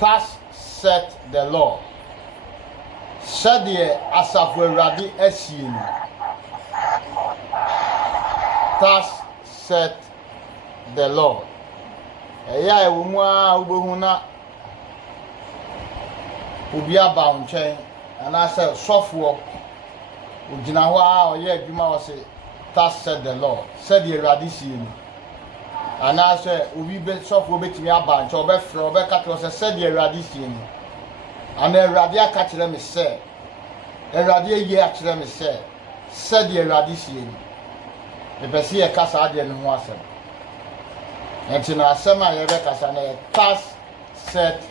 Thus said the Lord. Said the Asafweradi Esien. Thus said the Lord. Eya ewumwa ubehuna ubia ba nchen anase sofo ugina ho a oye adwuma wo se thus said the Lord. Said the Radisien. Anase ubi be sofo betimi aba nchen obefre obeka to said the Radisien. And Eradi aka kire me say, Eradi ye akire me say, said the Radisien. The besi e kasa ade no ho asem. Enti na asem a ye be kasa na thus said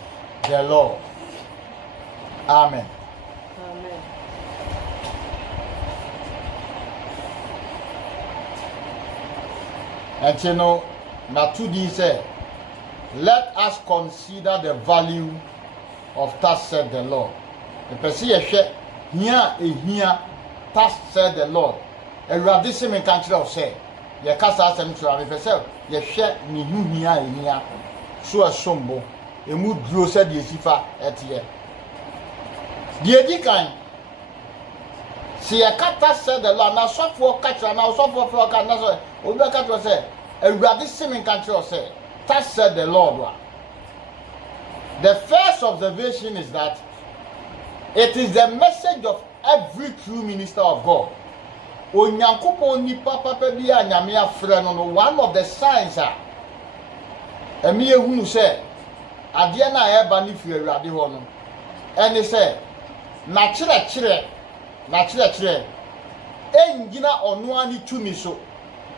the Lord. Amen. Amen. Enti no na to di say, let us consider the value of thus said the Lord. The person ye hwe hia ehia thus said the Lord. Eradi se me kan kire o say ye kasa asem kire me person ye hwe ni hu hia ehia so asombo emu duro se de sifa etie. Die di kan si ye kata said the Lord na sofo ka kire na sofo fo ka na so obi ka kire say eradi se me kan kire o say thus said the Lord. The first observation is that it is the message of every true minister of God. Onyankopon ni papa bi a nyame afre no one of the signs emi ehunu se ade na eba ni fi awurade ho no eni se na kire engina ono ani tumi so.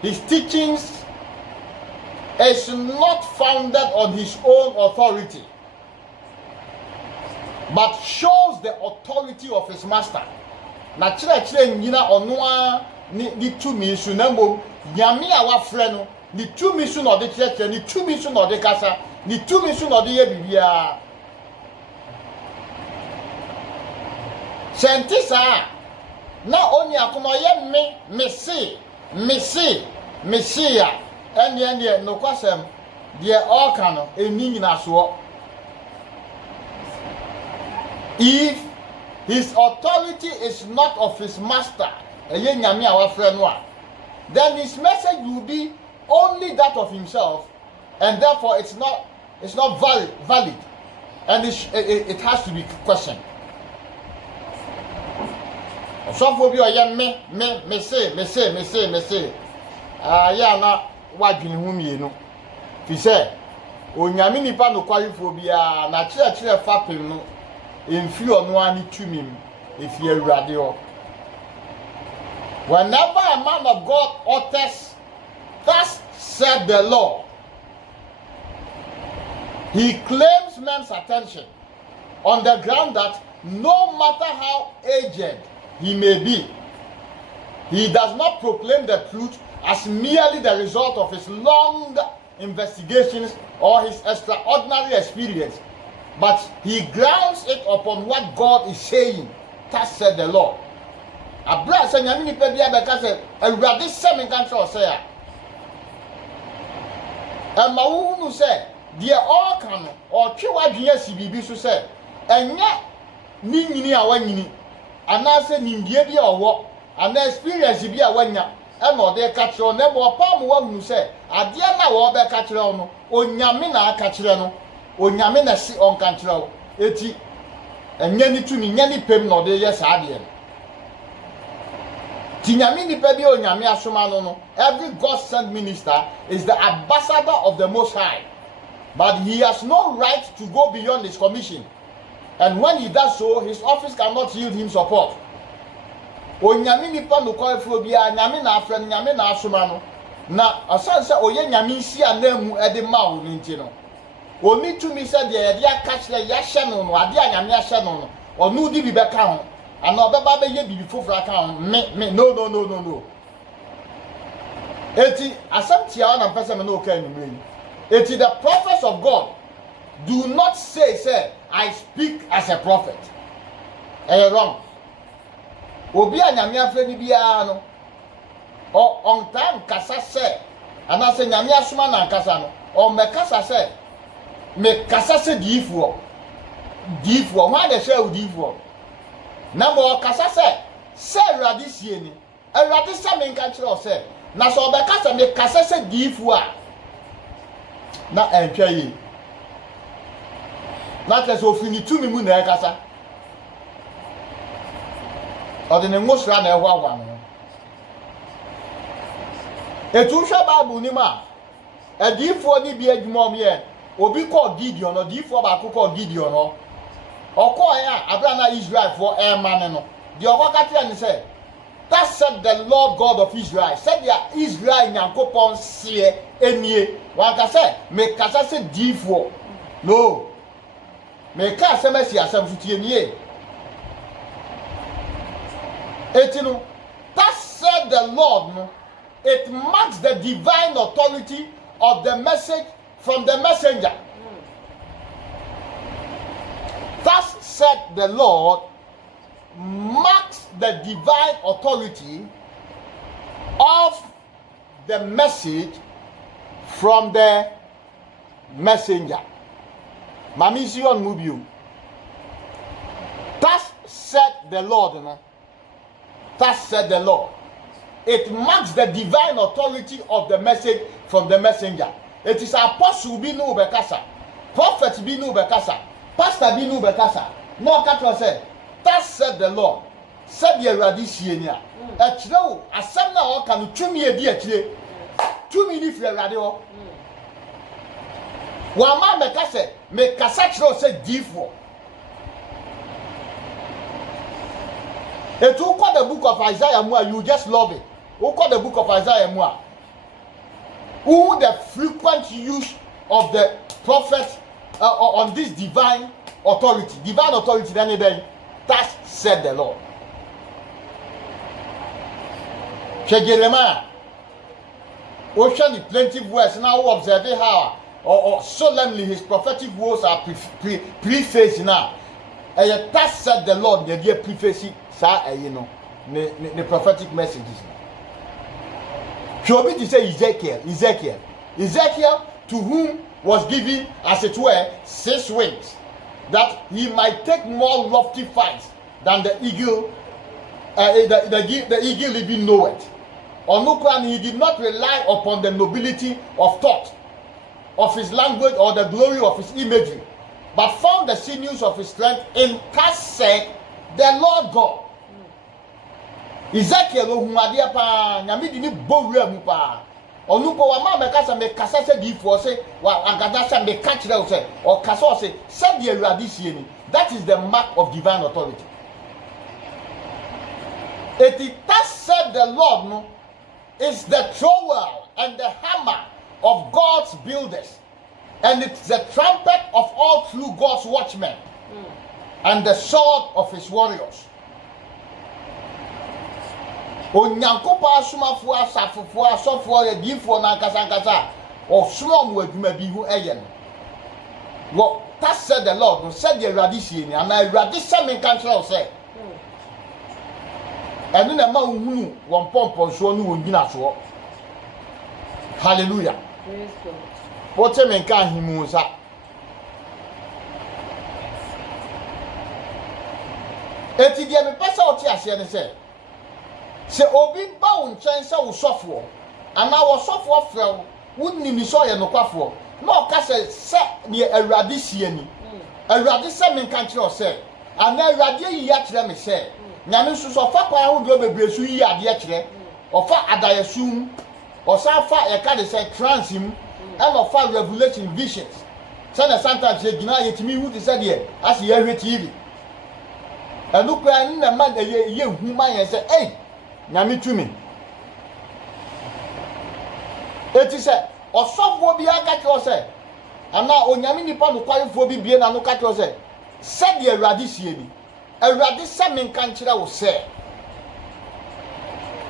His teachings is not founded on his own authority, but shows the authority of his master. Na kire nyina ono ni tumi su na mbom nyame a wafre no ni tumi su na de kire ni tumi su na de kasa ni tumi su na de ye bibia. Sentisa na oni akono ye mesi ya ene no kwasem de all no eni nyina so. If his authority is not of his master, then his message will be only that of himself, and therefore it's not valid, and it has to be questioned. So for you, me say. Ya na wadwini hu mienu. Fi say onyame nipa no kwalifo bia na kire fapem no emfi ono ani tumim efi awurade ho. Whenever a man of God utters thus said the Lord, he claims men's attention on the ground that no matter how aged he may be, he does not proclaim the truth as merely the result of his long investigations or his extraordinary experience, but he grounds it upon what God is saying. Thus said the Lord. Abra se nyame ni pe bia be ka se awurade se me kan tro se ya. E ma wo nu se de all kan o twe wadwen asi bibi so se enya ni nyini a wanyini ana se nimdie bi a owo ana experience bi a wanya e na o de ka tro na bo pam wa nu se ade na wo be ka tro no onyame na aka tro no onyame na si on kan tro eti enya ni tumi nya ni pem na o de ye sa ade. Tinyami ni pebi onyami asoma no. Every God-sent minister is the ambassador of the Most High, but he has no right to go beyond his commission, and when he does so, his office cannot yield him support. Onyami ni pa no kwafo bia nyami na afre nyami na asoma no na asanse oye nyami si anamu ede ma wo nti no oni tumi se de ye aka kire ya hye no no ade anyami ahye no no onu di bi beka ho ana obeba be ye bibi foforo aka me no eti asamtia na pese me no ka anumre eti the prophets of God do not say I speak as a prophet. Wrong. Obi anyame afre ni bia no o on time kasa se ana se nyame asoma na kasa no o me kasa se diifuo diifo ho ade hwe diifo na mo kasa se awurade sie ni awurade se me nka kire o se na so obeka se me kasa se diifo a na entwa yi na kase ofini tumi mu na ekasa ode ne ngosra na ehwa awa no etu hwe bible ni ma adiifo ni bi adwuma omye obi call Gideon no diifo ba call Gideon no okọ ya abra na Israel for man no the okoka tell ni say that said the Lord God of Israel said ya Israel nyankopon sie enie waka say me kasa se diifo no me ka asemasi asem futie nie etinu that said the Lord no it marks the divine authority of the message from the messenger. Thus said the Lord marks the divine authority of the message from the messenger. Mamision Mubium. Thus said the Lord. Thus said the Lord. It marks the divine authority of the message from the messenger. It is apostle be no bekasa, prophet be no bekasa, pastor be no bekasa. No katwa said, that said the Lord. Said the radisi enia. A chilo, a son na o can tumi e dia chile. 2 minutes for radio. Wama mekase, me kasa chilo said D4. It will call the book of Isaiah Moa, you just love it. Who call the book of Isaiah Moa? Who the frequent use of the prophet on this divine authority. Divine authority, then that said the Lord. Jeremiah, ocean plenty words now observing how or solemnly his prophetic words are prefaced now. And that said the Lord, the dear preface, you know, the prophetic messages. Should be to say Ezekiel, to whom was given, as it were, 6 wings, that he might take more lofty flights than the eagle, the eagle even knoweth. On Nukran, he did not rely upon the nobility of thought, of his language, or the glory of his imagery, but found the sinews of his strength in Kasek, the Lord God. Ezekiel ohumadia pa nyame di ni bowura mu pa onupo wa ma mekasa me kasa se di fo se wa agada se me ka kire o se o kasa o se the awurade sie ni. That is the mark of divine authority. It has said the Lord no is the trowel and the hammer of God's builders, and it's the trumpet of all true God's watchmen, and the sword of his warriors. Onyankopa asumafo asafofo asofo yedifo na nkasa osuma mu adwuma bi hu eye no wo that said the Lord no said the radisi ni ana radisi me kan tell say enu na ma uhunu won pompo so no wongina so. Hallelujah, praise God. Wote me kan himu sa eti dia me pesa oti ase ne say se obi ba won chen se wo sofo ana wo sofo frɛ wo nimi so ye nokwafo na o ka se ne awurade sie ni awurade se me kan kire o se ana awurade yi ya kire me se nyame nso so fa kwa ho do bebresu yi ade kire o fa adayesum o sa fa ye ka de se transim and of fa revelation visions say na sometimes ye gina yetimi hu de se de as ye hwe TV anu kwa ni na man ye hu man ye se nyame tumi eti se osofo bi aka kyo se ana onyame nipa no kwalefo bi bie na no ka kyo se de awurade sie bi awurade se men kan kire wo se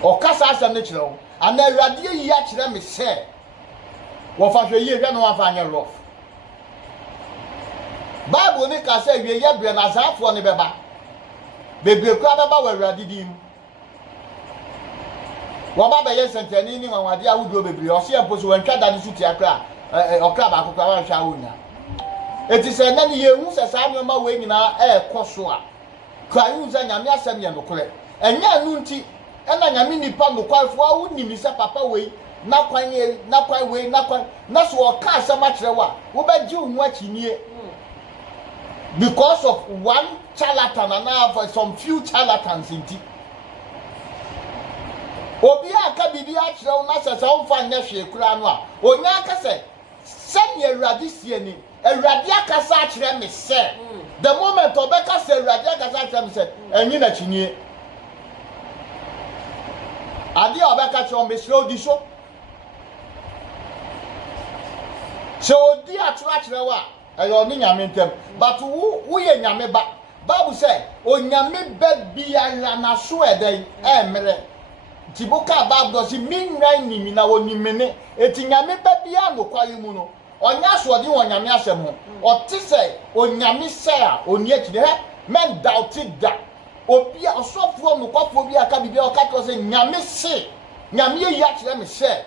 o kasa asem ne kire wo ana awurade yi ya kire me se wo fa hwe yi hwe no afa anya rough bible ne ka se wie ye bre na zafo ne beba bebre kwa beba wo awurade dim waba be yesentani ni wanwade awudo bebre o se emposo wantwa da ne suti akra okra ba akokra wa hwa wonya It is a nanny who says I'm your way in our air cosua. Crying Zanyamia Samuel Nokore. And ya nunti, and I am in the pan quite for wouldn't miss a papa way. Not quite way, not quite. That's what cast so much. What about you watching here? Because of one charlatan and now for some few charlatans in tea. Obia ka bibia kyerɛ na sɛ sɛ wonfa nyɛ hwe kura no a onya ka sɛ sɛne awurade sie ni awurade akasa akyerɛ me sɛ the moment obɛka sɛ awurade akasa akyerɛ me sɛ ɛnyi na kyinie ade a obɛka kyerɛ me sɛ odi so sɛ odi atwerɛ akyerɛ wa ɛyɛ ɔne nyame ntɛm but wo yɛ nyame ba Bible sɛ onyame ba biara na so ɛdɛn ɛmmerɛ Tibuka Bible si minran ni na wonimene eti nyame ba bia no kwaye mu no onya so de wonyame asem ho oti se onyame se a oni akide he men doubted that obi a osofo no kwafo bi aka bibia o ka to se nyame se nyame yi akire me se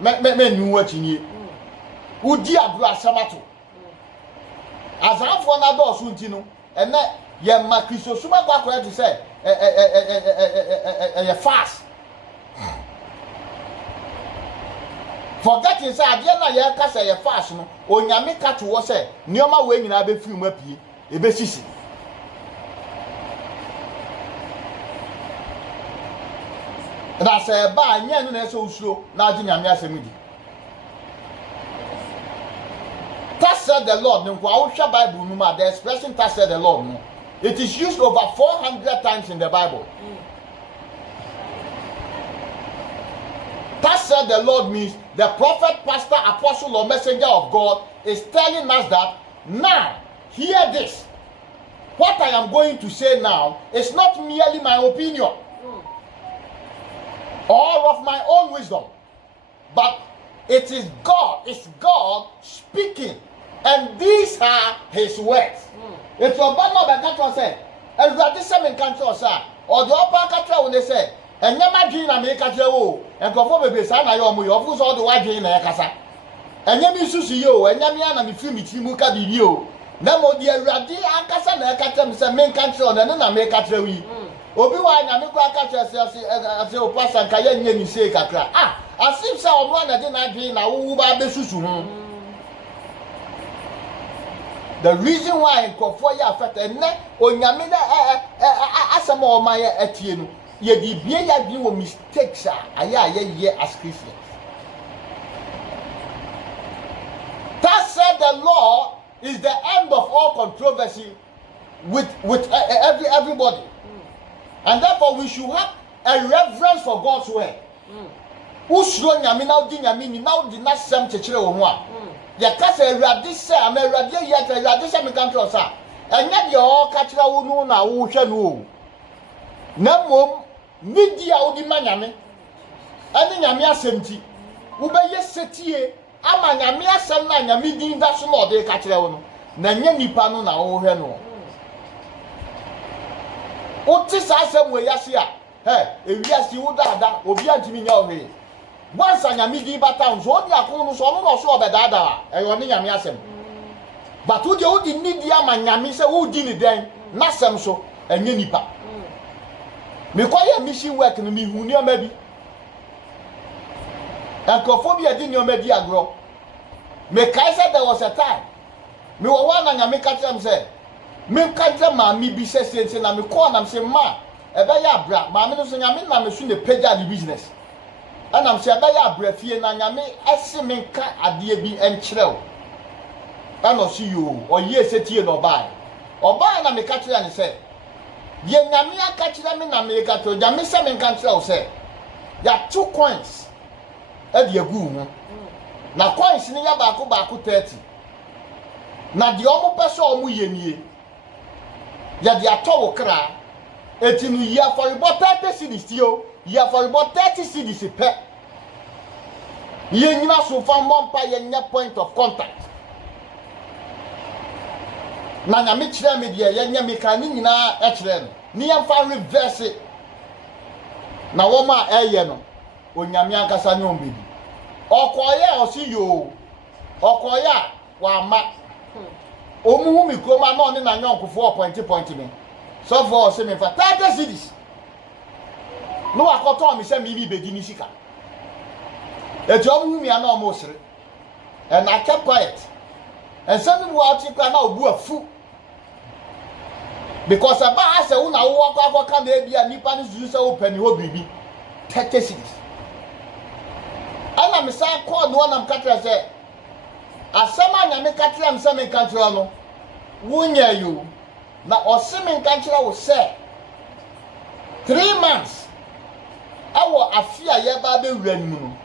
me nu akini udi adura asamato azanfo na do so nti no ene ye ma Kristo suma kwa kwa to se fast forgetting say ade na ye ka say ye fast no onyame ka to wo say nioma we nyina be firi mu apie e be sisi da say ba nya no na so usuro na ade nyame asemudi that said the Lord nko a wo hwa Bible no ma the expression that said the Lord no it is used over 400 times in the Bible. That said the Lord means the prophet, pastor, apostle, or messenger of God is telling us that now, hear this. What I am going to say now is not merely my opinion or of my own wisdom, but it is God speaking, and these are his words. It's your banner by country say, and rather seven countries or the upper country when they say, and Yama Jin America Joe, and Kofo Baby Sana Yomu, of who's all the white in Ekasa. And Yami Susio, and Yamiana, if you meet Muka Bio. Namo dear Radi Akasa, and Akatam, some main country, and then America Joey. Obi-Wan, America catches as a person, Kayan Yemi say Kaka. Ah, I see someone that didn't agree now, Uba Besusu. The reason why in Kofoya affect and on Yamina Asamo Maya Etienne, ye be ya do mistakes, as Christians. That said, the law is the end of all controversy with everybody. And therefore, we should have a reverence for God's word. Usro Yamina Dinamini now did not send to children. Yakasa Radisa, I'm a radia yet a radisa control, sir. And yet your catcher will know now who shall know. No, Nidia Udimanyame, and then Yamia Senti, Ubaya Setie, Ama Yamia Sana, Yamidi, that's not the catcher. Nanyani Pano now, Heno. What is I said, where Yasia? Hey, if yes, you would have that, or be anti-me. Once I am meeting towns, what you are going to so about that, I only am yasem. But who the old media man Yamisa who did it then, Nassam so, and Yenipa. Me quite a mission work in me who near maybe. And Cophobia didn't your media grow. Me Kaiser there was a time. Me were one and Yamika said, Me Kaiser ma me be says, and I'm a corn, I'm saying, Ma, a baya bra, Mamma, I'm machine the page the business. And I'm saying, I breath here, and I may ask me a dear be and chill. I don't see you, or yes, a tear or buy. Or buy and I may catch you and say, Yen Yamia catch them in America to Yamisa and Cantrell say, there are 2 coins at your goon. Now, coins in your baku 30. Now, the almost person or muye, yet the atoll cry, 18 year for about 30 cities, you. Yeah, for about 30 cities a pet. You so from one point of contact. Nana Mitchell media, Yamika Nina Etchen, Niam fan reverse it. Now, Woma Ayano, when Yamiaka Sanon baby. Or Koya or see you, or Koya, Wama. omu mi kroma na oni na nyonkofo point me so for say me for 30 cities no akoto me say me bi bedi ni sika eti omu mi ana omo sere and I kept quiet and some people out here na obu afu because about say una wo akwa na bia nipa ni zuzu say open ho bibi 30 cities ana me say call no na mkatra say asama nya me katra am say me katra no wunya you na oseme katra wo say 3 months awo afia ye ba be wura nimu no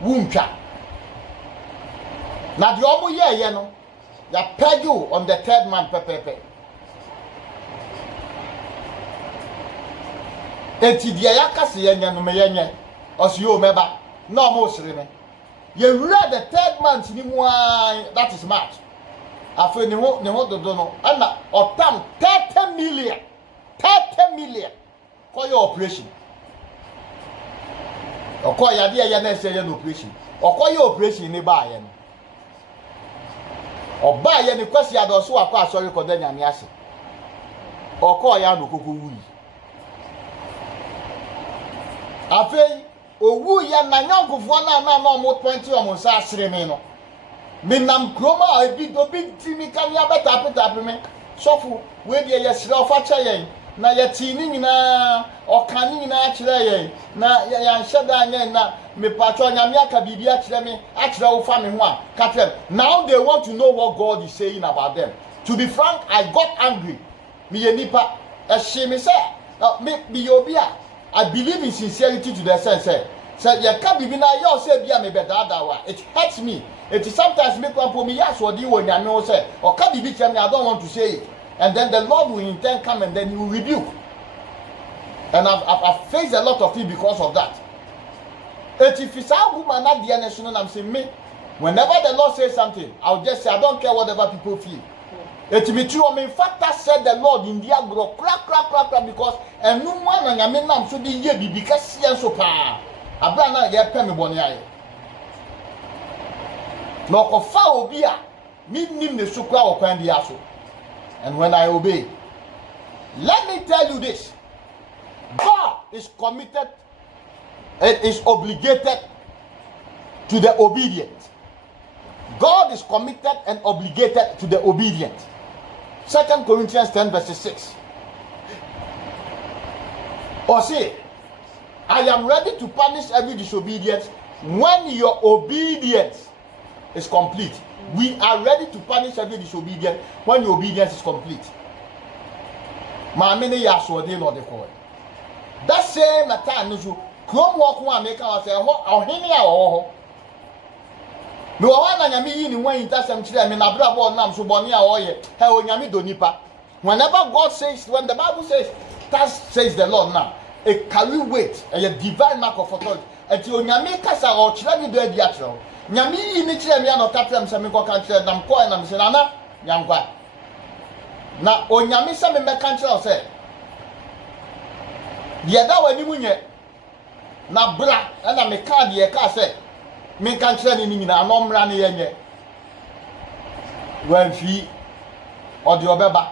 wuntwa na de omo ye no ya peg you on the 3rd month pepepe enti dia ya kase ye nya no me ye nye osiyo meba na omo sire me ye wura the 3rd month ni mu that is March afi ne ho dodo no ana otam 30 million for your operation okoya ya de ye na ese ye no operation okoya operation ni ba ye no oba ye ni kwasi adoso akọ asori koda nyame ase okoya no kokko wuyi afei owu ya na nyankofo na mo point o nsa asere me no me nam kroma ebi timi kan ya beta me sofu we de ye sire ofa cha yen na ye tini nyina okani nyina kire yen na ya nhyeda anya na me pacho nyame aka bibia kire me akire wo fa me ho a katrem now they want to know what God is saying about them. To be frank, I got angry me ye nipa ehye me say me obia I believe in sincerity to the sense say you can be na you say bia me bedada wa it hurts me. It is sometimes make one for me yes what you when you know say or can be tell me I don't want to say it, and then the Lord will in turn come and then he will rebuke, and I've faced a lot of things because of that. If it's a woman not the national I'm saying me whenever the Lord says something I'll just say I don't care whatever people feel. It be true. I mean, in fact, that said the Lord in the agro crack because and no one and I mean I'm so the year because see and so far. I bring out your penny bonny. No kofa obia me nim the sukra or kwan the aso. And when I obey, let me tell you this: God is committed and is obligated to the obedient. God is committed and obligated to the obedient. 2 Corinthians 10 verse 6. Or say, I am ready to punish every disobedience when your obedience is complete. We are ready to punish every disobedience when your obedience is complete. That same time, Chrome walk one make us say, oh, here, no one nyame yi ni wan intasem kire me na bra bo nam so boni a oye he onyame do nipa. Whenever God says, when the Bible says that says the Lord now, a carry weight, a divine mark of authority. Eti onyame kasa o kire ni do adi akire nyame yi ni kire me an okatrem se me ko kan kire nam ko na me se na nyankwa na onyame se me kan kire se ye da wani munye na bra na me ka de ye ka se me kan kire ni nyina no mra ne yenye wanfi odi obeba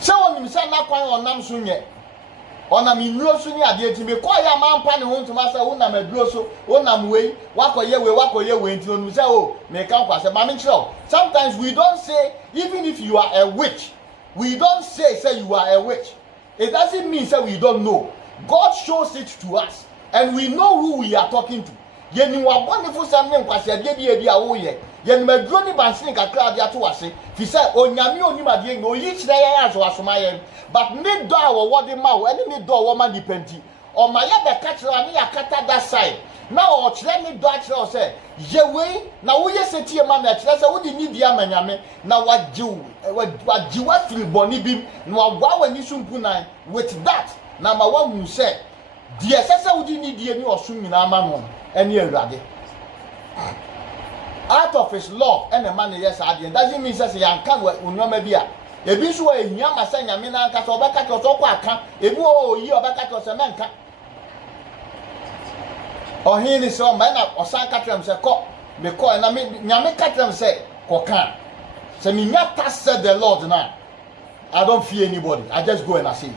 se onim se na kwan onam so nye onam inuro so ni ade enti me ko ya mampa ne ho ntuma se wonam aduro so wonam wei wakoye wei enti onum se o me kan kwa se ma me kire. Sometimes we don't say, even if you are a witch, we don't say you are a witch. It doesn't mean say we don't know. God shows it to us and we know who we are talking to. Yeni wa wonderful something kwase ade bi awoye yeni maduro ni bansin kakra ade ato wase fi say onyame onimade no yi kire ya aso asomaye but ne do a wo de ma wo ene ne do wo ma dipenti o ma ya be ka kire ani yakata that side na o kire ne do a kire o say yewe na wo ye setie ma na kire say wo di ni dia manyame na wajiwa firi boni bim na wagwa wani sumpu nan with that na ma wa hu say die sese wo di ni die ni osum nyina ama no any erade out of his love and the man yes ade doesn't mean say yanka unyoma bia ebi so ehia ma say nyame na anka so obeka to so kwa aka ebi o yi obeka to so menka ohin so ma na osan katrem say ko me ko na me nyame katrem say ko kan So me that said the Lord now. I don't fear anybody. I just go and I see it.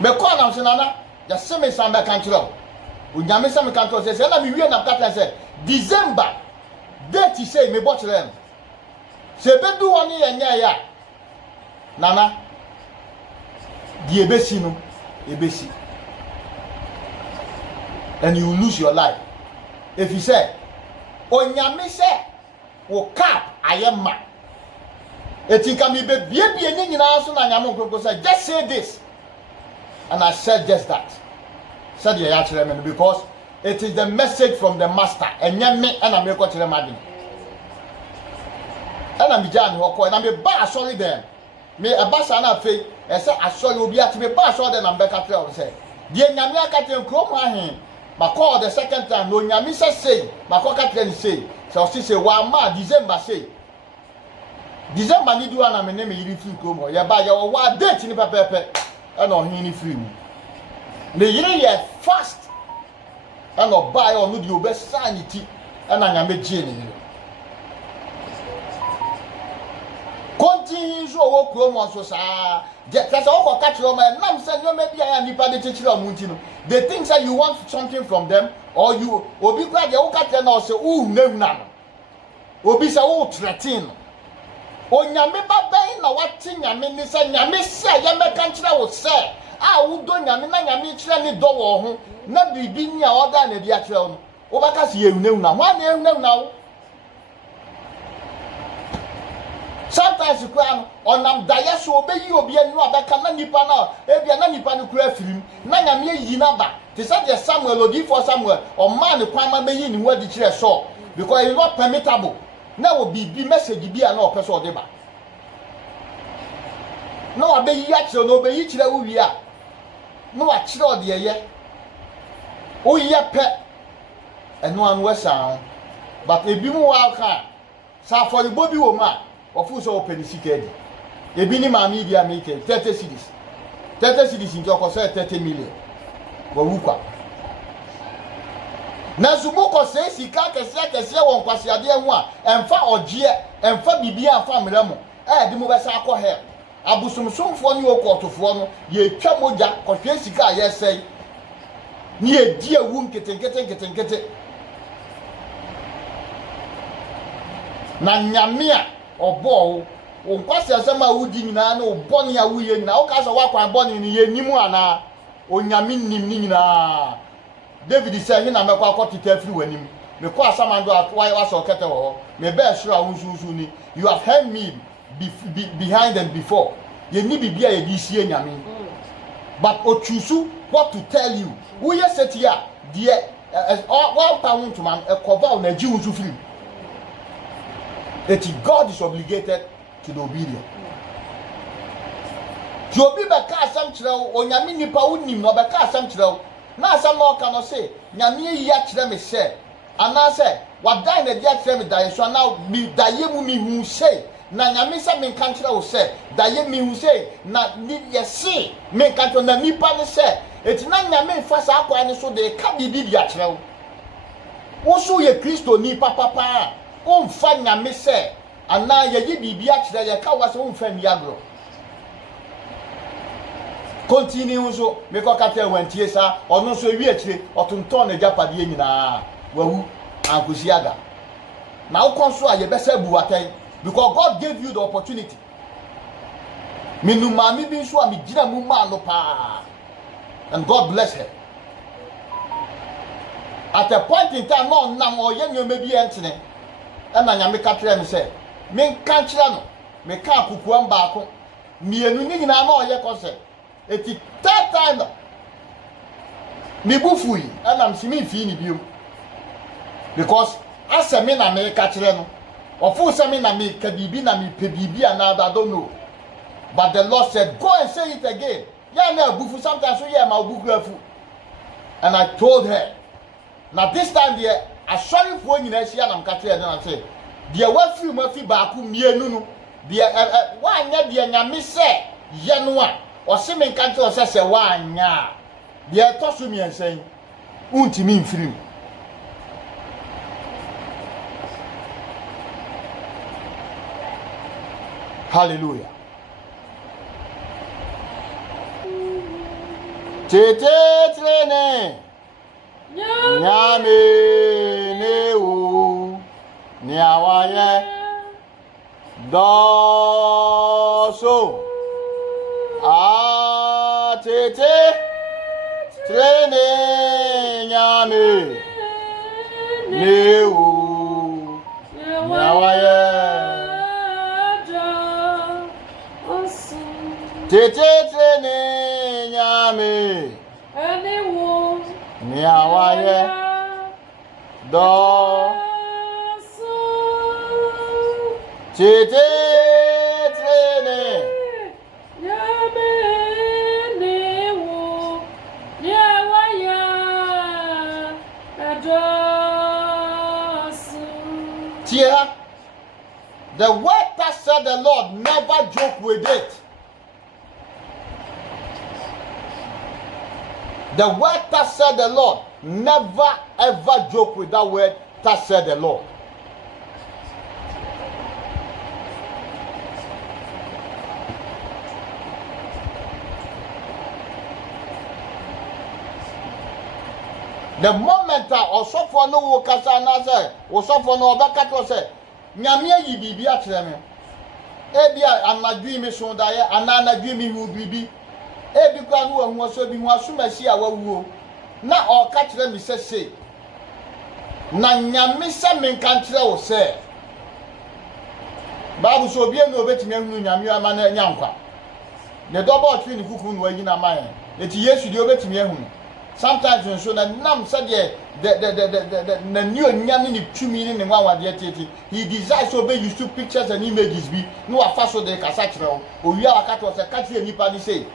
Me call now say nana, just say me some country. Unyame say me country say na me wie na kata say December date say me botch them. Say be do one ye nya ya. Nana di ebesi no ebesi. And you lose your life. If you say Onyame say wo cap ayema. Etika mi be bie ni nyina so na nyame nkoko say just say this. And I said just that. Said ye actually because it is the message from the master. And me and I make what you imagine. And I'm Jan Hoko and I'm a bar sorry then. Me a bass and a fake and say I saw you be at me bar so then I'm back at you say. Dear Namia Catherine Chroma him. My call the second time no Nyamisa say, my Catherine say. So she say, "Wa ma December say." December ni do na me name yiri free Chroma. Ya ba ya wa date ni pepepe. And on him free. The year fast and no buy or no the best sanity and I am a genie. Continue so work Roman so that's all catch your man. Nam said you maybe I am the teacher of Muntino. They think that you want something from them or you will be glad you catch them or say, oh, no, none. Will be so threatening. O nyame baba na watin nyame ni say nyame say ya meka nkyira wo say a wo do nyame na nyame kyira ni do wo ho na bibi ni a oda na bi akyira wo wo baka se ehunehuna ho na ehunehuna wo sometimes you can onam daye so obeyi obi anu abeka na nipa na ebia na nipa no kura firim na nyame yi na ba te say the Samuel odi for Samuel o man kwan ma meyi ni ho adi kyire so because it is not permittable. Now will be message be an person or deba. No, I be yet no be each that we are. No, I chill the year. Oh, yeah, pet. And no one was sound. But a be more outcome. So for the Bobby woman, of who's open the secret. A bini my media maker 30 cities. 30 cities in your concert 30 million. Waruka. Na sumoko say sika kese won kwase ade ho a emfa ogie emfa bibia afa mremo di mo besa akọ help abusumsumfo ni okotofo no ye twa moja kohwe sika ye sei ni edi ewu nkete na nyame a obo o kwase asema wudi nyina na oboni a wuye nyina o ka so wakwan boni ni ye nimu ana onyame nim ni nyina David said, "He na me kwa kwati every wanim. Me kwa samando why was okete wo. Me be sure unsusu ni. You have heard me behind and before. Ye ni bibia ye di sie nyame. But ochusu what to tell you. Who ye set here? Dear one pound to man a cover na ji unsu free. That God is obligated to the obedience. To obi be ka asam kire onyame nipa unim no be ka asam kire na asam no ka no say nyame yi akire me say ana say wadan na di akire me dan so na mi daye mu mi hu say na nyame say me kan kire wo say daye mi hu say na ni yesi me kan to na nipa ne say eti na nyame fa sa akwa ne so de ka bibi di akire wo wo so ye Kristo ni papa o mfa nyame say ana ye yi bibi akire ye ka wa so o mfa ni agro. Continue so make o kata wantie sa ono so wi akire otonton na japade nyina wawu ankosi aga na wo konso a ye besa buwaten because God gave you the opportunity minu mami bi so a me gira mu ma no pa and God bless her at a point in time no nam o ye nyoma bi entene e na nyame katre me say me kan kire no me ka akukuam ba ko mienu ni nyina na o ye kose eti third time me bufui and am simi fi ni biom because asa me na me ka kire no ofu se me na me ka bibi na me pe bibi and I don't know but the Lord said go and say it again ya na bufu sometimes so yeah ma bufu afu and I told her now this time there asori fo nyina hia na mka kire na say dia wafi mafi ba ku mienu no dia wa anya dia nyame se ye no a o se me nka kire o se wa anya dia to so mi ensen untimi mfirim Hallelujah. Tete trene nyame newu niawaye doso tete trene nyame newu niawaye tete trene nyame niawaye do tete trene nyame newu niawaye do. Tia, the word that said the Lord, never joke with it. The word that said the Lord, never ever joke with that word that said the Lord. The moment that Osofo no wo kasa na say, Osofo no obeka to say, nyame yi bibi a kire me. Ebia anadwi me so da ye, ananadwi me hu bibi. Ebi kwa no hu so bi hu asomasi a wawuo. Na o ka kire me say. Na nyame se me kan kire wo say. Babu so bi enu obetimi hu nyame ama na nyankwa. Ne double tree ni kuku no ayi na man. Eti Yesu di obetimi hu. Sometimes when so na nam said the new nyame ni tumi ni nwa wade tete he desires to be used to pictures and images bi no afa so de kasa kire o owia waka to se ka kire nipa ni say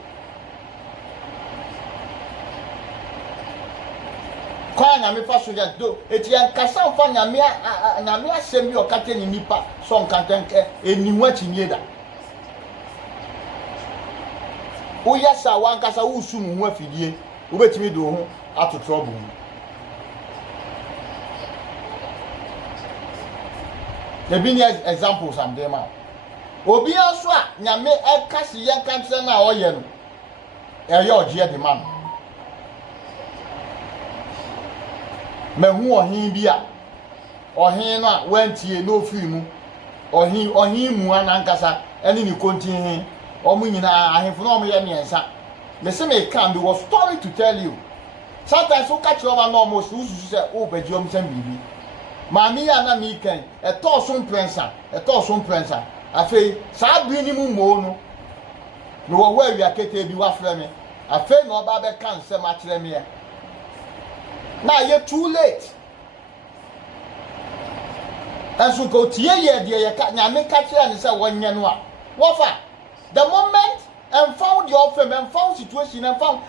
kwa nyame fa so ya do eti an kasa fa nyame asem bi o ka kire nipa so nkantanke eniwa chinye da o yasa wan kasa usu mu hu afidie ubetimi do ho ato trouble. The be examples am dem out. Obi aso a nyame ekase yen kantre na oye no. Eye oje de man. Mehu ohin bi a. Ohin no a wantie no ofiri mu. Ohin mu anankasa ene ni kontin. Omu nyina ahemfo no omo ye miensa. Me say me can be was story to tell you. Sometimes you catch over no almost who say oh be jom sem bibi. Mami ya na mi kan e to so prensa. Afei sa bi ni mu mo no. No wo wa wi akete bi wa frɛ me. Afei no ba be kan sem a kyerɛ me. Na ye too late. Enso ko tie ye de ye ka nyame ka kyerɛ ne sɛ wonye no a. Wo fa the moment and found your firm and found situation and found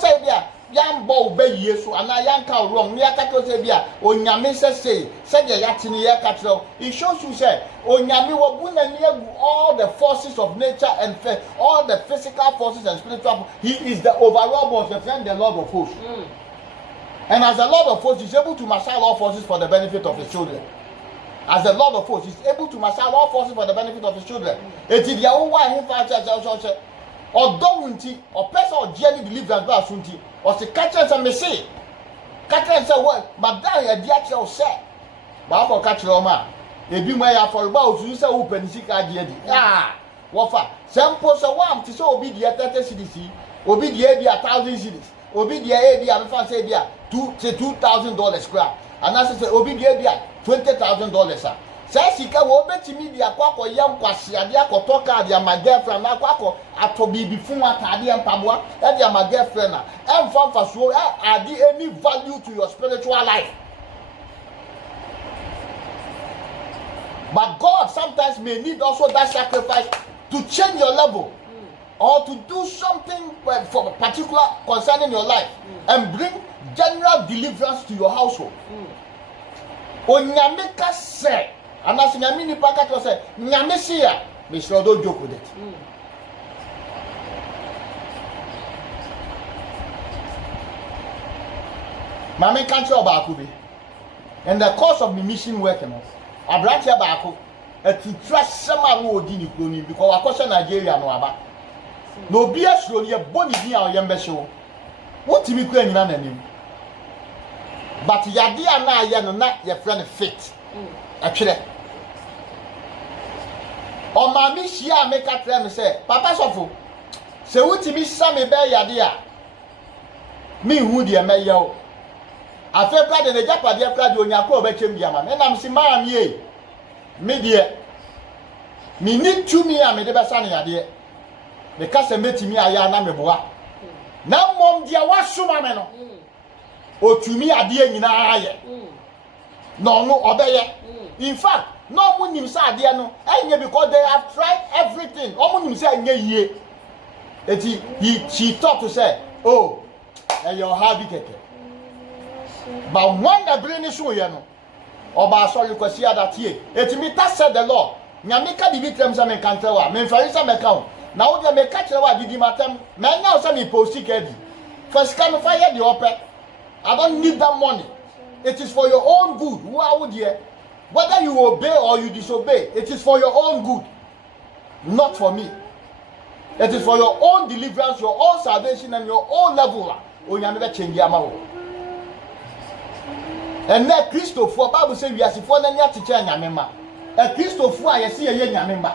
say bia yan bow be yesu and I yan cow wrong near cattle say bia o nyame say said the yatini ya cattle. It shows you say o nyame wabuna near all the forces of nature and all the physical forces and spiritual. He is the overall boss, the friend, the Lord of hosts. And as the Lord of hosts, he's able to marshal all forces for the benefit of his children. As the Lord of hosts, he's able to marshal all forces for the benefit of his children. It is their own wife, him for although unti, or person or journey deliverance by Sunti, or the catchers and say, catchers say, well, Madame, a dear child said, Baba catcher, ma, they be my for about to say open sick idea. Ah, Wafa, some post a one to so be the 30 CDC, or be the idea 1,000 cities, or be the idea of fancy idea $2,000 scrap, and as I say, or be the idea $20,000, sir. Say sika wo betimi dia kwakọ yam kwase ade akoto ka dia my girlfriend na kwakọ atobi bi fun atade empaboa e dia my girlfriend na emfa so ade any value to your spiritual life. But God sometimes may need also that sacrifice to change your level or to do something for particular concerning your life and bring general deliverance to your household. Onyame ka say and as nyame ni paka to say nyame see ya me sure don't joke with it. Mama can't tell about in the course of my mission work, I brought here back atutra sema no odi ni kroni because akosha Nigeria no aba no bi asuro ye boni bi a oyembe hyewo wotimi kura nyina nanim but yade ana aye no na ye friend fit atwere o ma mi hia me ka tre me say papa sofo se wotimi same be yade a mi hu de me ye o afa brade ne japade brade onyako obechem bia ma na msi ma mi e me de mi ni tumi a me de besa ne yade me ka se metimi aya na meboa na mom dia wasoma me no otumi ade nyina aye no no obeye in fact no munim sa ade no enye because they have tried everything omunim sa enye yie eti she thought to say oh your happy keke but when the brain so ye no oba sorry kwasi adatie eti me ta said the Lord nyame ka di bitrem sa me kantra wa me fari sa me ka na wo de me ka kire wa didi matem me nya o sa me posti kedi first can fire the opera. I don't need that money. It is for your own good. Who are you there? Whether you obey or you disobey, it is for your own good, not for me. It is for your own deliverance, your own salvation, and your own level. And that Christopher, Bible says we are for the teacher and Yamema. A Christopher, I see a young Yamema.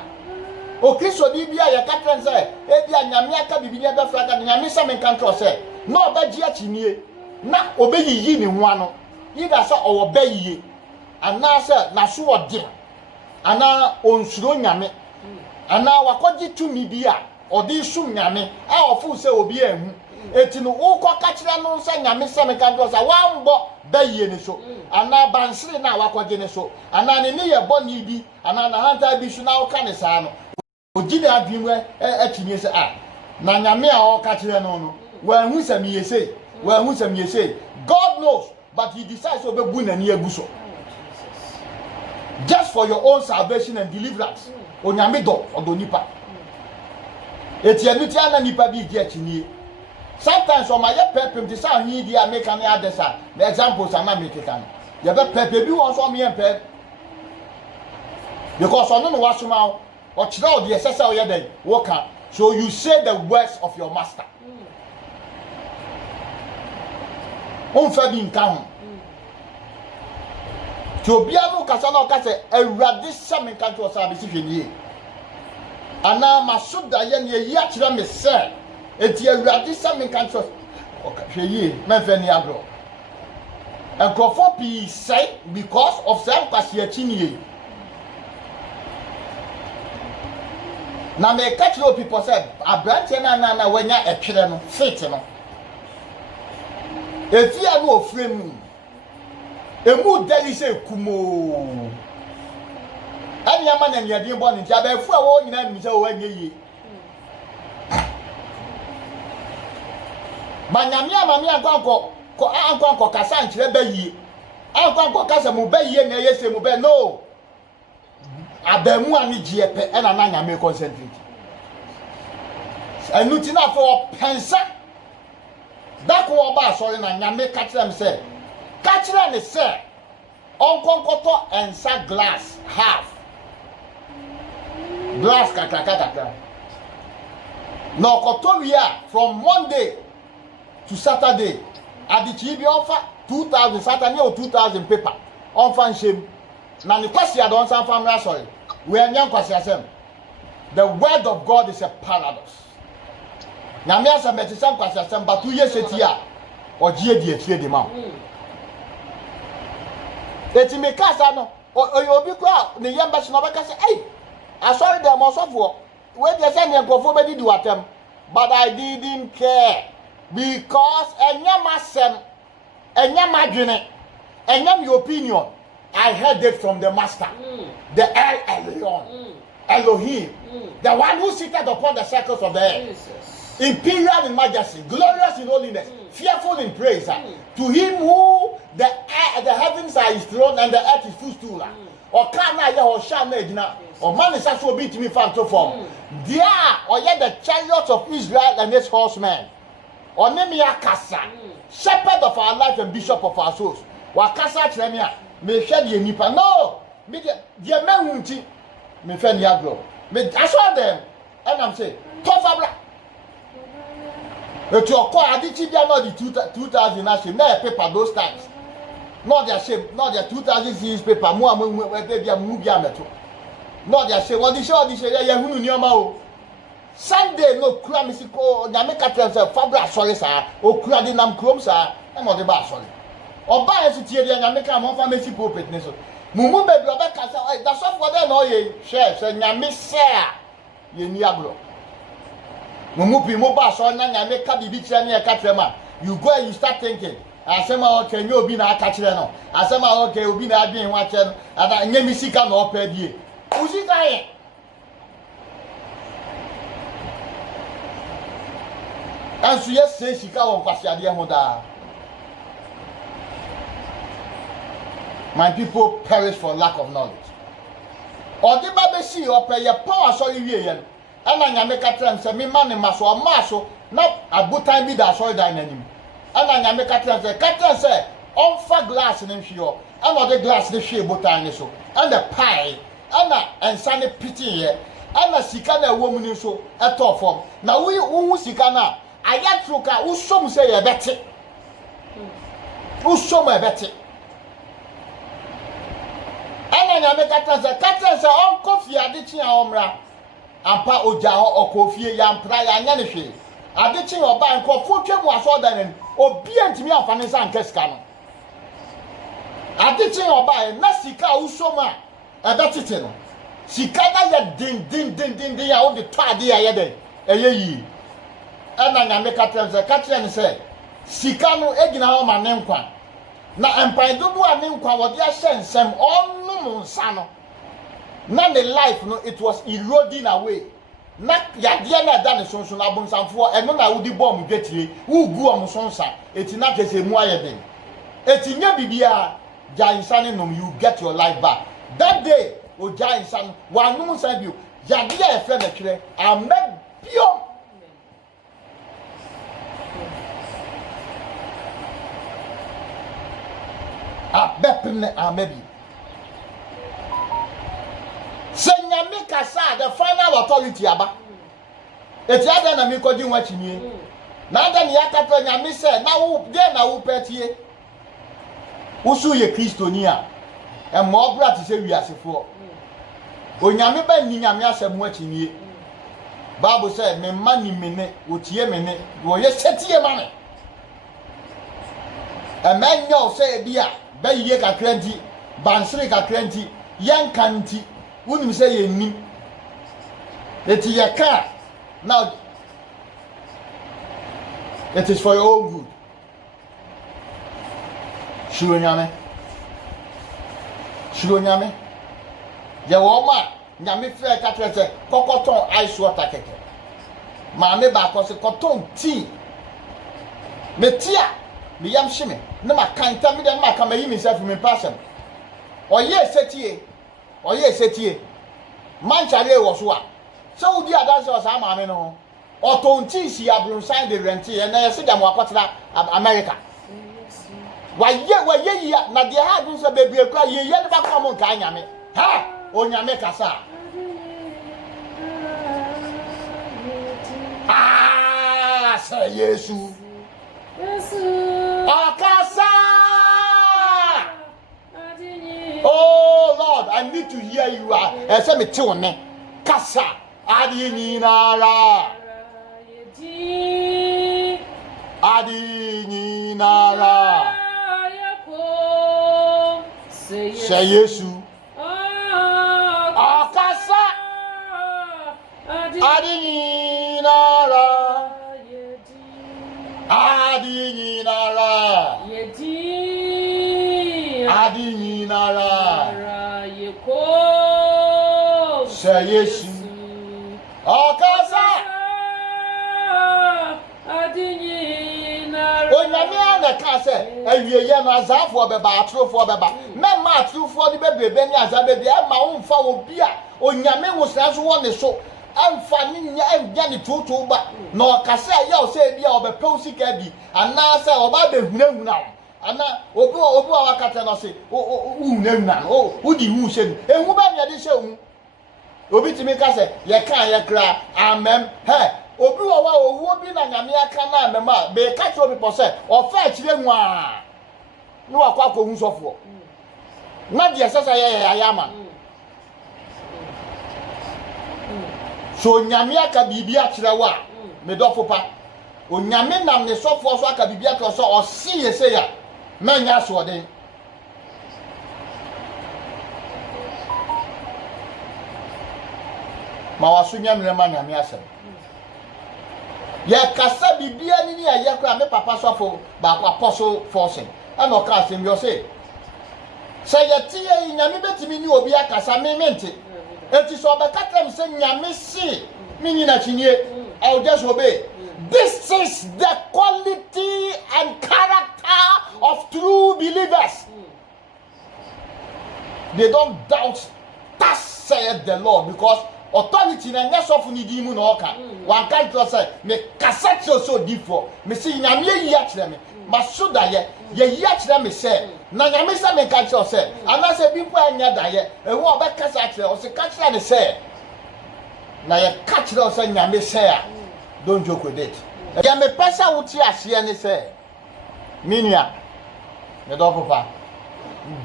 O Christo Bibia, your captain said, Ebia Yamiaka Bibia Bafraka, and Yamisa Mencanto said, no, but Giachini. Na obey yi ni ho ano either say obey yi ana say na so ode ana onsuro nyame ana wakogi tumi bia ode sum nyame a ofu say obi ahu eti no ukọ ka kire no say nyame say me kan do say wambo bayi ni so ana bansiri na wakogi ni so ana ne ne ye boni bi ana na hanta bi su na uka ni sa no ogide adwinwe atinye say na nyame a o ka kire no no wa hu say me yese well, who say God knows, but He decides to be born and yeguso. Just for your own salvation and deliverance. Onyamido odonipa. Etianuti ana nipa bi di achini. Sometimes on my pepem to say he dey make an adesa. The examples are not making can. You be pepe bi won so me pep. Because on no wasuma or chira the essential ye den worker. So you say the words of your master. On fa bi nka ho ti obia no kasa na okase awurade same nka to sa be si hwenie ana masoda ye ne yi a kire me se enti awurade same nka to hweye me fa ni agro enkofo pi say because of some kwase achinie na me ka kire people say abrante na wanya etwere no fit no efia no ofremu emu dali se kumo ani ama na nyade bo ne ntia ba fu a wo nyina mi se wo anye yi manyame amami anko kasa nkyere ba yi anko kasa mu ba yi na yese mu ba no abamu ani giepe e na nyame concentrate anuti na for pensa that ko ba sorry na nyame catch say onkonkoto ensa glass half glass kaka no koto wia from Monday to Saturday adichi bi offer 2000 Saturday or 2000 paper on fan shame na ni kwasi adon san family sorry we anya kwasi asem the word of God is a paradox. Na me asa meti san kwasi asem but 2 years etia ogie di etire de ma eti me kasa no obi kwa ne yamba shi no be kasa sorry dem osofo we dey say ne nkofo be di watem but I didn't care because enyamasem enyamadwene enyam your opinion I heard it from the master the El Elyon Elohim the one who sitteth upon the circles of the earth imperial in majesty glorious in holiness fearful in praise to him who the heavens are his throne and the earth is footstool or kana ya or shana edina or man is actually beat me fan to form there or yet the chariots of Israel and his horsemen or nemia kasa shepherd of our life and bishop of our souls wa kasa tremia me hwe de nipa no me de man hunti me friend Yagro. Me I saw them and I'm saying tough abla. But your call Adichie they are not the 2000 nation. Na paper those times. Not their shape, not their 2000 series paper. Mo baby am mu bia meto. Not their shape. What the show ya hunu ni oma o. Sunday no kura me siko nyame ka tell say fabra sorry sir. O kura di nam krom sir. E no de ba sorry. Oba yesu tie dia nyame ka mo fa mesi pulpit ne so. Mumu baby oba ka say that's what for there no ye. Share say nyame say ye ni agro. Mumu pi mo ba so na nyame ka bibi kire ne e ka trema. You go and you start thinking asema okay nye obi na aka kire no. Asema okay obi na adwen ho akye no. Ada nye mi sika na opa die. Usika ye. And so yes say sika won kwase ade ho da. My people perish for lack of knowledge. Odi ba be si opa ye power so wie ye no. Ana nyame ka tram se me ma ne maso o maso na abutan bi da so da nanim. Ana nyame ka tram se on fa glass ne hwio. Ana the glass ne hwie botan ne so. And the pie ana ensane piti ye. Ana sika na ewo mu ni so eto form. Na wo sika na ayatruka wo som se ye bete. Wo som e bete. Ana nyame ka tram se on kofi adichi a omra. Ampa oja ho okofie ya mpra ya nya ne hwe adechi oba nkofo twemu aso da ne obi antimi afane san keska no adechi oba na sika usoma ebetete no sika na ya din ya o de tade ya ye den eye yi ana nya me katrem ne se sika no egina ho ma ne nkwa na empan dodo a ne nkwa wo de ahye nsem onum nsa no na the life no it was eroding away na yade na da ne sonso na bonsamfo eno na wudi bom dwetire ugu omsonsa eti na kese mu ayeden eti nya bibia jainsane nom you get your life back that day o jainsan wanum san bio yade ya efe na twere amebio abepne amebi Senyame kasa the final authority aba. Eti ada na mi kodi nwa chinie. Na ada ni akata nyame se na wo de na wo petie. Usu ye Kristoni a. E mo bra ti se wiasefo. Onyame ba ni nyame asemu achinie. Bible say me mani mene otie mene wo ye setie mane. E menyo se bia ba yiye kakra nti bansere kakra nti yanka nti unim say ye nim eti ye ka now it is for your own good shiro nyame ye wo ma nyame fe ka trese kokoton ice water keke ma me ba ko se koton tea metia me yam shime na ma kanta me de ma ka ma yi me self me passion oye setie manchare wo so a so udi adanse o sa ma me no otonti si abrunsan de rent ye na yesi dem akotera America waye ya na de ha dun so bebie kwa ye ne ba kwa mo nka nyame ha onyame kasa say Yesu akasa. Oh Lord, I need to hear you. Say me tune kasa adi ni nara say Yesu akasa adi ni nara say Yesu akasa onyame ana ka se awieye no azafo beba atrofo beba na ma atrofo ni bebrebe ni azabe bi ma wo mfa obi a onyame wo san so wo ne so amfa ni nya ni tutu ba na okasa ya o se bi a obepe osika bi ana se oba be hunahuna ana obi wakata no se hunahuna udi hu se ni ehu ba nya de se hu obi timi ka se ye kan ye kra amem he obi wo wa owo bi na nyame aka na amem a be ka cho people say ofa akire nwa no akwa ko hu sofo na de sesa ye ayama so nyame aka bibi akire wa me dofo pa onyame nam ne sofo so aka bibi aka so o si ye se ya manya so den ma waso nyamre ma nyame asem ya kasa bibia ni ya ye kra me papa sofo ba kwa apostle forcing ana o ka asem yo say ye tie nyame betimi ni obi akasa me mente enti so be katam say nyame si me nyina chinie I will just obey. This is the quality and character of true believers. They don't doubt that said the Lord because authority na nya sofu ni di mu na oka one can to say me cassette so different me see nyame yi akire me masoda ye yi akire me say na nyame say me ka kire say ana say bi po anya da ye ewu oba kasa akire o se ka kire ne say na ye ka kire o say nyame say don't joke with it ya me pesa wuti ase ne say minia me do papa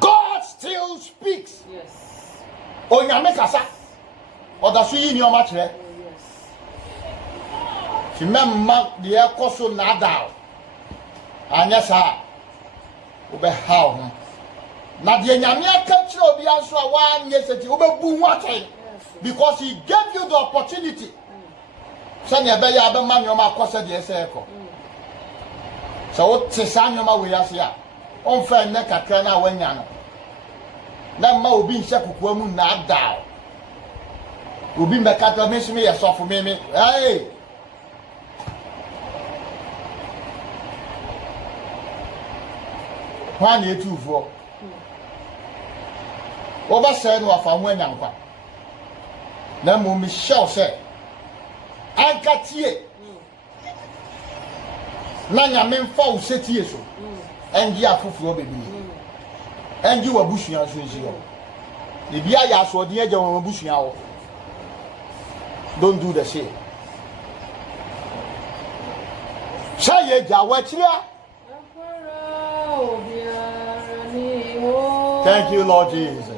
God still speaks. Yes. O nyame kasa oda so yi ni o ma kire ti memma de ekoso na ada anya sa wo be how ho na de nyame aka kire obi anso a wa anye seti wo be bu waten because he gave you the opportunity sani ebe ya be ma nyoma akosa de ese eko so wo te sa nyoma we ya se a on fa ne kakra na wanya no na ma obi nhye kokua mu na ada obi mbekata mesimi ye sofo meme hey Kwani etufo oba se no afa ho anyankwa na mo mi show se ankatie na nyame mfa wo setie so engi afoforo bebi engi wabusuan so nsi e bia ya so de agya wabusuan wo don't do the same chaye ja wachira. Thank you, Lord Jesus.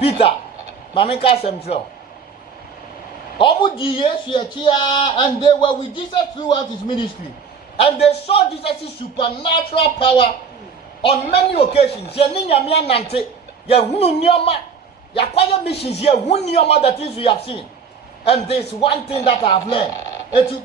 Peter, Mamika Central. Omuji Yesu and they were with Jesus throughout his ministry. And they saw Jesus' supernatural power on many occasions. Yeninyamia nante, Yahunu Nyama, Yakwaya missions, Yahun Nyama, that is we have seen. And there's one thing that I have learned. 2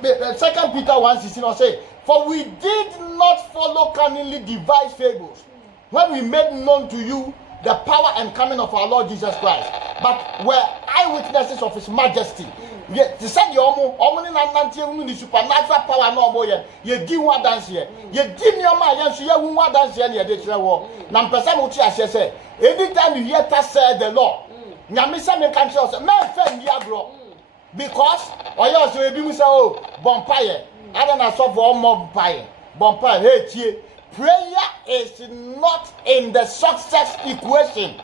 Peter 1:16 say, for we did not follow cunningly devised fables when we made known to you the power and coming of our Lord Jesus Christ, but were eyewitnesses of his majesty. Yet the said your the supernatural power no more ye give one dance here. Ye give your man so ye one dance here near the war. Nam person which I say, anytime you hear that said the Lord, Nyamisa me can say, man friend bro. Because oyo so ebi mu say oh bonfire ada na so for more bonfire hey tie prayer is not in the success equation.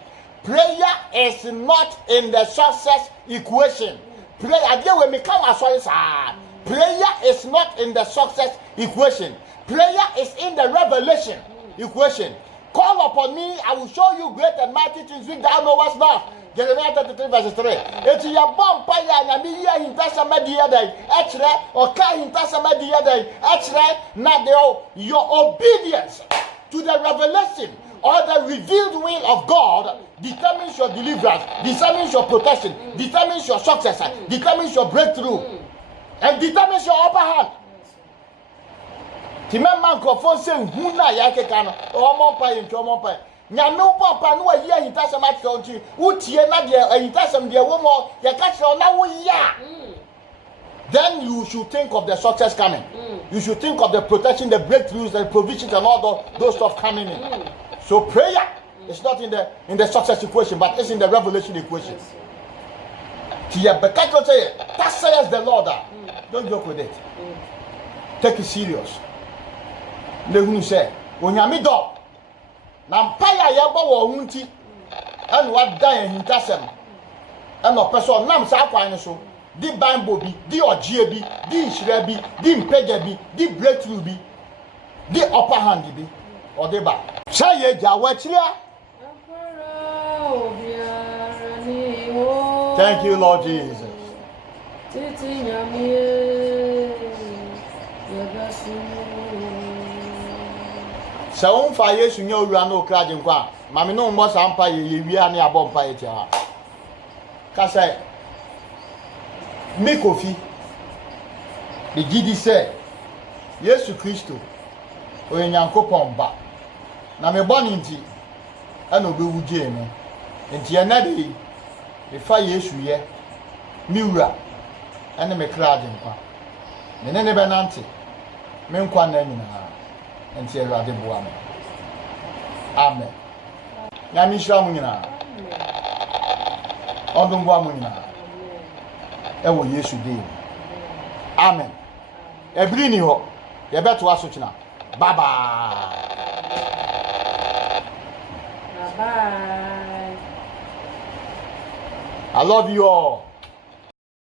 Prayer is not in the success equation. Prayer dey we me come asori sa. Prayer is not in the success equation. Prayer is in the revelation equation. Call upon me, I will show you great and mighty things which thou knowest not. Jeremiah 33 verse 3. Eti ya bompa ya nyami ya hintasa media day. Echre or ka hintasa media day. Echre na your obedience to the revelation or the revealed will of God determines your deliverance, determines your protection, determines your success, determines your breakthrough, and determines your upper hand. Ti man microphone say hu na ya keka no o mo pa yin mo pa nyame wo papa no ayi ahintasem atro nti utie na de ahintasem de wo mo ya ka kire na wo ya then you should think of the success coming. You should think of the protection, the breakthroughs, the provisions and all those stuff coming in. So prayer is not in the success equation, but it's in the revelation equation. Ti ya beka say that says the Lord. Don't joke with it. Take it serious. ne hunu sɛ onyame dɔ na mpaya yɛbɔ wɔ ho nti ɛna wada yɛn hintasɛm ɛna ɔpɛ sɛ ɔnam saa kwan no so di bible bi di ɔgyee bi di nhyira bi di mpagya bi di breakthrough bi di upper hand bi ɔde ba sɛ yɛ gya wɔakyiri thank you Lord Jesus. Sɛ wo mfa Yesu nyɛ owura na okra gye nkwa a mame no mmɔ saa mpa yɛ wia ne abɔ mpa yɛ tia ha ka sɛ me kofi de gidi sɛ Yesu Kristo oyɛ Nyankopɔn ba na me bɔ ne nti ɛna obewu gye no nti ɛna de mefa Yesu yɛ me wura ɛne me kra gye nkwa me ne bɛnante me nkwa na nyinaa nti Awurade boa me amen nyame nhyira mo nyinaa ɔdom boa mo nyinaa ɛwɔ Yesu din amen ɛbiri ni hɔ yɛbɛtoa so kyena bye bye I love you all.